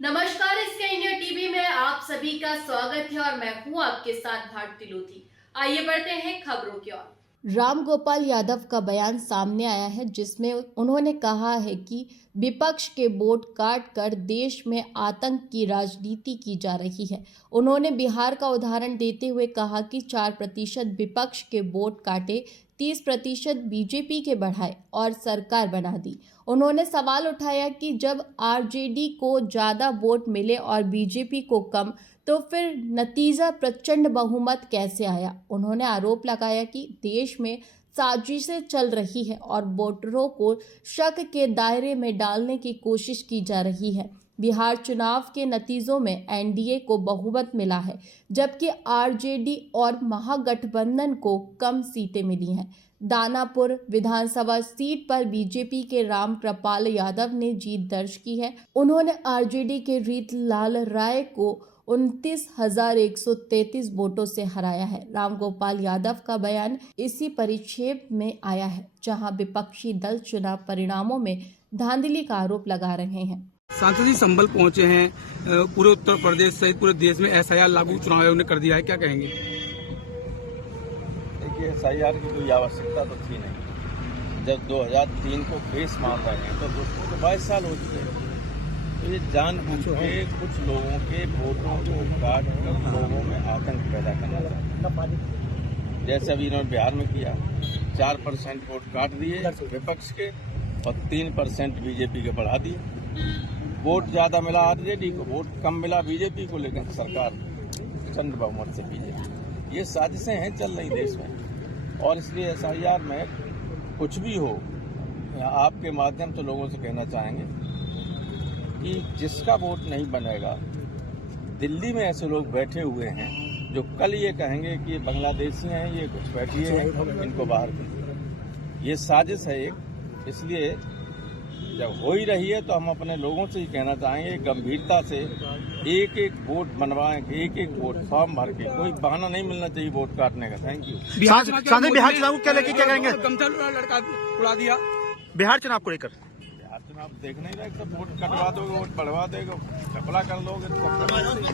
नमस्कार, इसके India TV में आप सभी का स्वागत है और मैं हूं आपके साथ भारती लोधी। आइए बढ़ते हैं खबरों की ओर। राम गोपाल यादव का बयान सामने आया है जिसमें उन्होंने कहा है कि विपक्ष के वोट काट कर देश में आतंक की राजनीति की जा रही है। उन्होंने बिहार का उदाहरण देते हुए कहा कि 4% विपक्ष के वोट काटे, 30% बीजेपी के बढ़ाए और सरकार बना दी। उन्होंने सवाल उठाया कि जब आरजेडी को ज़्यादा वोट मिले और बीजेपी को कम, तो फिर नतीजा प्रचंड बहुमत कैसे आया। उन्होंने आरोप लगाया कि देश में साजिशें चल रही है और वोटरों को शक के दायरे में डालने की कोशिश की जा रही है। बिहार चुनाव के नतीजों में एनडीए को बहुमत मिला है, जबकि आरजेडी और महागठबंधन को कम सीटें मिली हैं। दानापुर विधानसभा सीट पर बीजेपी के रामकृपाल यादव ने जीत दर्ज की है। उन्होंने आरजेडी के रीतलाल राय को 29,133 वोटों से हराया है। रामगोपाल यादव का बयान इसी परिप्रेक्ष्य में आया है, जहां विपक्षी दल चुनाव परिणामों में धांधली का आरोप लगा रहे हैं। सांसद जी संभल पहुंचे हैं, पूरे उत्तर प्रदेश सहित पूरे देश में एसआईआर लागू चुनाव आयोग ने कर दिया है, क्या कहेंगे? देखिए, एसआईआर की कोई आवश्यकता तो थी नहीं। जब 2003 को केस मान रहे हैं तो उसको तो 22 साल हो चुके हैं। तो ये जानबूझ के कुछ लोगों के वोटों को काट कर लोगों में आतंक पैदा करना चाहते हैं। जैसे अभी इन्होंने बिहार में किया, 4% वोट काट दिए विपक्ष के और 3% बीजेपी के बढ़ा दिए। वोट ज्यादा मिला आरजेडी को, वोट कम मिला बीजेपी को, लेकिन सरकार प्रचंड बहुमत से बीजेपी। ये साजिशें हैं चल रही देश में, और इसलिए एसआईआर में कुछ भी हो, आपके माध्यम से लोगों से कहना चाहेंगे कि जिसका वोट नहीं बनेगा, दिल्ली में ऐसे लोग बैठे हुए हैं जो कल ये कहेंगे कि ये बांग्लादेशी हैं, ये कुछ बैठिए हैं, इनको बाहर कीजिए। ये साजिश है एक। इसलिए जब हो ही रही है तो हम अपने लोगों से ही कहना चाहेंगे गंभीरता से एक एक वोट बनवाएं, एक एक वोट फॉर्म भर के। कोई बहाना नहीं मिलना चाहिए वोट काटने का। Thank you. बिहार चुनाव क्या लेके क्या कहेंगे? गमछा लड़का उड़ा दिया बिहार चुनाव को लेकर। बिहार चुनाव देखने ही रहे, वोट कटवा दोगे, वोट बढ़वा दोगे, कपड़ा कर लोगे तो